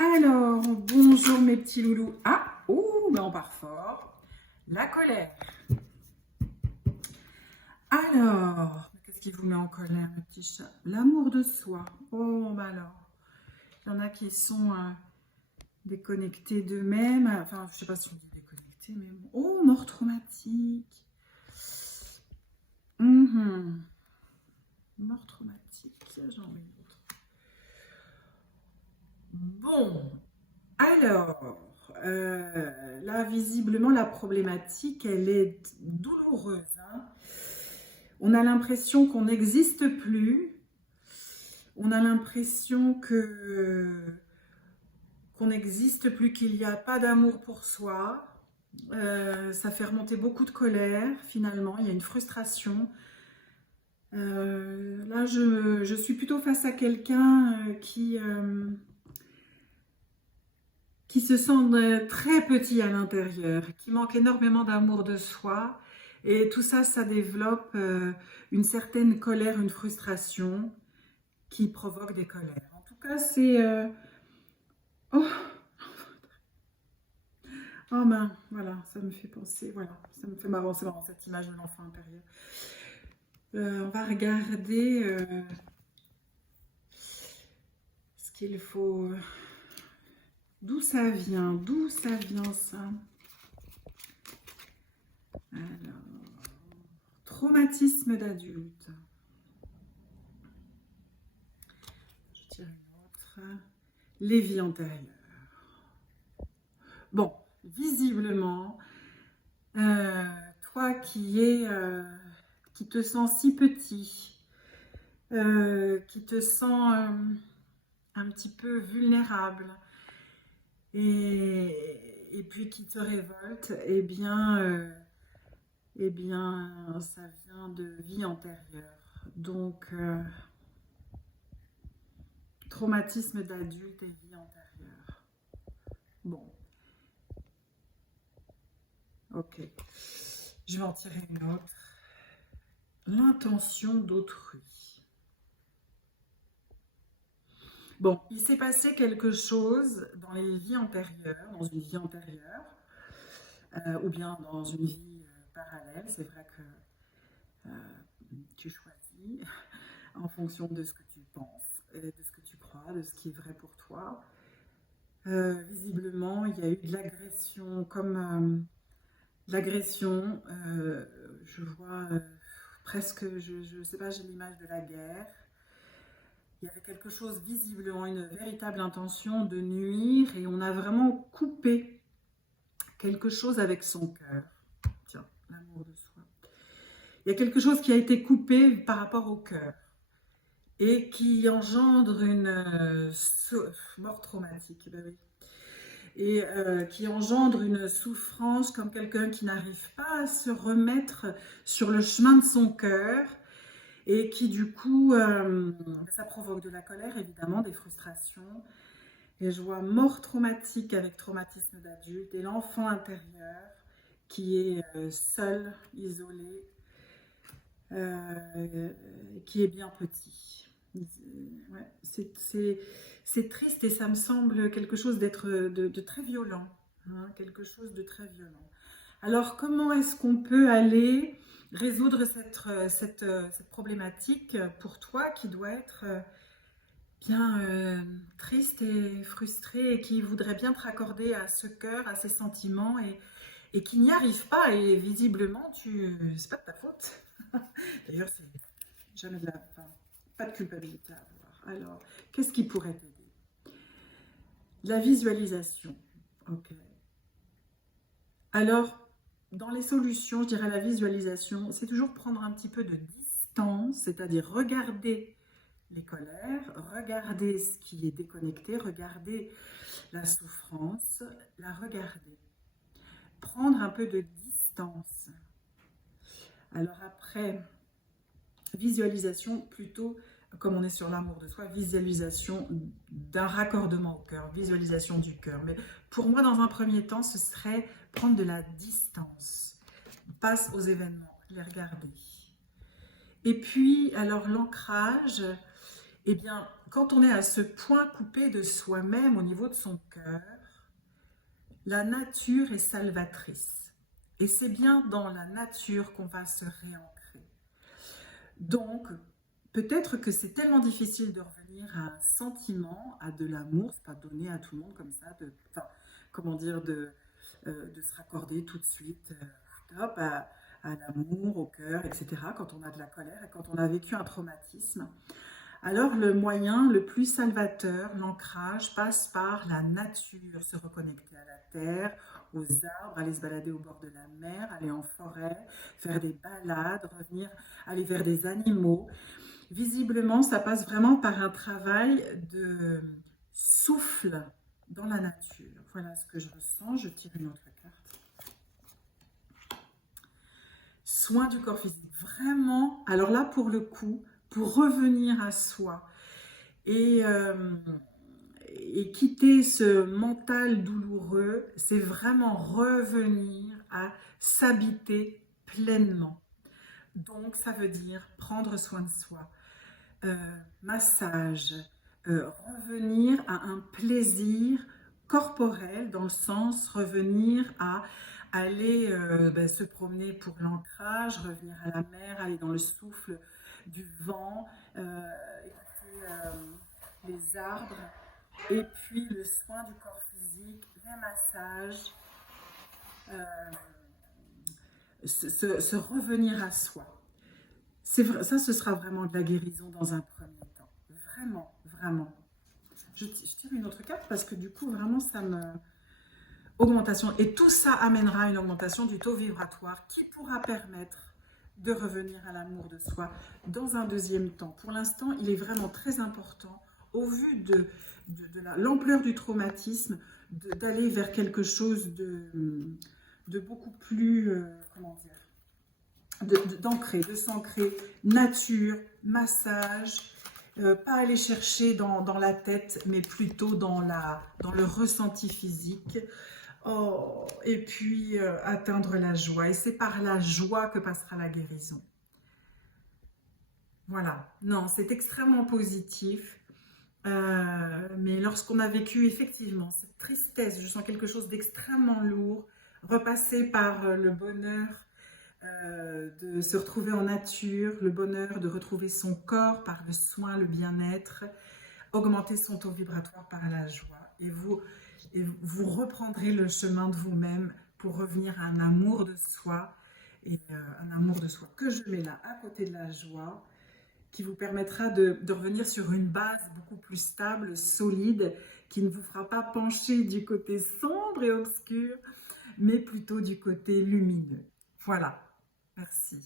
Alors, bonjour mes petits loulous. Ah, oh, mais on part fort. La colère. Alors, qu'est-ce qui vous met en colère, mes petits chats? L'amour de soi. Oh, bah alors. Il y en a qui sont déconnectés d'eux-mêmes. Enfin, je sais pas si on dit déconnectés, mais bon. Oh, mort traumatique. Mort traumatique. J'en ai une autre. Bon, alors, là, visiblement, la problématique, elle est douloureuse, hein. On a l'impression qu'on n'existe plus. On a l'impression qu'on n'existe plus, qu'il n'y a pas d'amour pour soi. Ça fait remonter beaucoup de colère, finalement. Il y a une frustration. Là, je suis plutôt face à quelqu'un qui se sent très petit à l'intérieur, qui manque énormément d'amour de soi. Et tout ça, ça développe une certaine colère, une frustration qui provoque des colères. En tout cas, c'est... Oh, oh ben, voilà, ça me fait penser, voilà, ça me fait marrer, c'est marrant cette image de l'enfant intérieur. On va regarder ce qu'il faut... D'où ça vient ça? Alors, traumatisme d'adulte. Je tire une autre. Les vies antérieures. Bon, visiblement, toi qui te sens si petit, qui te sens un petit peu vulnérable et puis qui te révolte, eh bien, ça vient de vie antérieure. Donc, traumatisme d'adulte et vie antérieure. Bon, ok. Je vais en tirer une autre. L'intention d'autrui. Bon, il s'est passé quelque chose dans les vies antérieures, dans une vie antérieure, ou bien dans une vie parallèle. C'est vrai que tu choisis en fonction de ce que tu penses, et de ce que tu crois, de ce qui est vrai pour toi. Visiblement, il y a eu de l'agression, comme l'agression, je vois presque, je sais pas, j'ai l'image de la guerre. Il y avait quelque chose, visiblement, une véritable intention de nuire et on a vraiment coupé quelque chose avec son cœur. Tiens, l'amour de soi. Il y a quelque chose qui a été coupé par rapport au cœur et qui engendre une mort traumatique. Ben oui. Et qui engendre une souffrance comme quelqu'un qui n'arrive pas à se remettre sur le chemin de son cœur et qui du coup, ça provoque de la colère évidemment, des frustrations. Et je vois mort traumatique avec traumatisme d'adulte et l'enfant intérieur qui est seul, isolé, qui est bien petit. Ouais, c'est triste et ça me semble quelque chose de très violent, hein, quelque chose de très violent. Alors, comment est-ce qu'on peut aller résoudre cette problématique pour toi qui doit être bien triste et frustré et qui voudrait bien te raccorder à ce cœur, à ces sentiments et qui n'y arrive pas et visiblement, c'est pas de ta faute. D'ailleurs, c'est jamais de la... Enfin, pas de culpabilité à avoir. Alors, qu'est-ce qui pourrait t'aider? La visualisation. Ok. Alors, dans les solutions, je dirais la visualisation, c'est toujours prendre un petit peu de distance, c'est-à-dire regarder les colères, regarder ce qui est déconnecté, regarder la souffrance, la regarder. Prendre un peu de distance. Alors après, visualisation plutôt, comme on est sur l'amour de soi, visualisation d'un raccordement au cœur, visualisation du cœur. Mais pour moi, dans un premier temps, ce serait prendre de la distance. Passe aux événements, les regarder. Et puis, alors l'ancrage, eh bien, quand on est à ce point coupé de soi-même au niveau de son cœur, la nature est salvatrice. Et c'est bien dans la nature qu'on va se réancrer. Donc, peut-être que c'est tellement difficile de revenir à un sentiment, à de l'amour, c'est pas donné à tout le monde comme ça, enfin, comment dire, de se raccorder tout de suite hop, à l'amour, au cœur, etc., quand on a de la colère et quand on a vécu un traumatisme. Alors le moyen le plus salvateur, l'ancrage, passe par la nature, se reconnecter à la terre, aux arbres, aller se balader au bord de la mer, aller en forêt, faire des balades, revenir, aller vers des animaux. Visiblement, ça passe vraiment par un travail de souffle dans la nature. Voilà ce que je ressens. Je tire une autre carte. Soin du corps physique. Vraiment, alors là, pour le coup, pour revenir à soi et quitter ce mental douloureux, c'est vraiment revenir à s'habiter pleinement. Donc, ça veut dire prendre soin de soi, massage, revenir à un plaisir corporel, dans le sens revenir à aller se promener pour l'ancrage, revenir à la mer, aller dans le souffle du vent, écouter les arbres, et puis le soin du corps physique, les massages, se revenir à soi. Ça, ce sera vraiment de la guérison dans un premier temps. Vraiment, vraiment. Je tire une autre carte parce que du coup, vraiment, ça me... Augmentation. Et tout ça amènera une augmentation du taux vibratoire qui pourra permettre de revenir à l'amour de soi dans un deuxième temps. Pour l'instant, il est vraiment très important, au vu de l'ampleur du traumatisme, d'aller vers quelque chose de beaucoup plus, comment dire, d'ancrer, de s'ancrer, nature, massage, pas aller chercher dans la tête, mais plutôt dans le ressenti physique. Oh, et puis atteindre la joie. Et c'est par la joie que passera la guérison. Voilà. Non, c'est extrêmement positif. Mais lorsqu'on a vécu effectivement cette tristesse, je sens quelque chose d'extrêmement lourd, repasser par le bonheur de se retrouver en nature, le bonheur de retrouver son corps par le soin, le bien-être, augmenter son taux vibratoire par la joie. Et vous reprendrez le chemin de vous-même pour revenir à un amour de soi, et un amour de soi que je mets là à côté de la joie, qui vous permettra de revenir sur une base beaucoup plus stable, solide, qui ne vous fera pas pencher du côté sombre et obscur, mais plutôt du côté lumineux. Voilà, merci.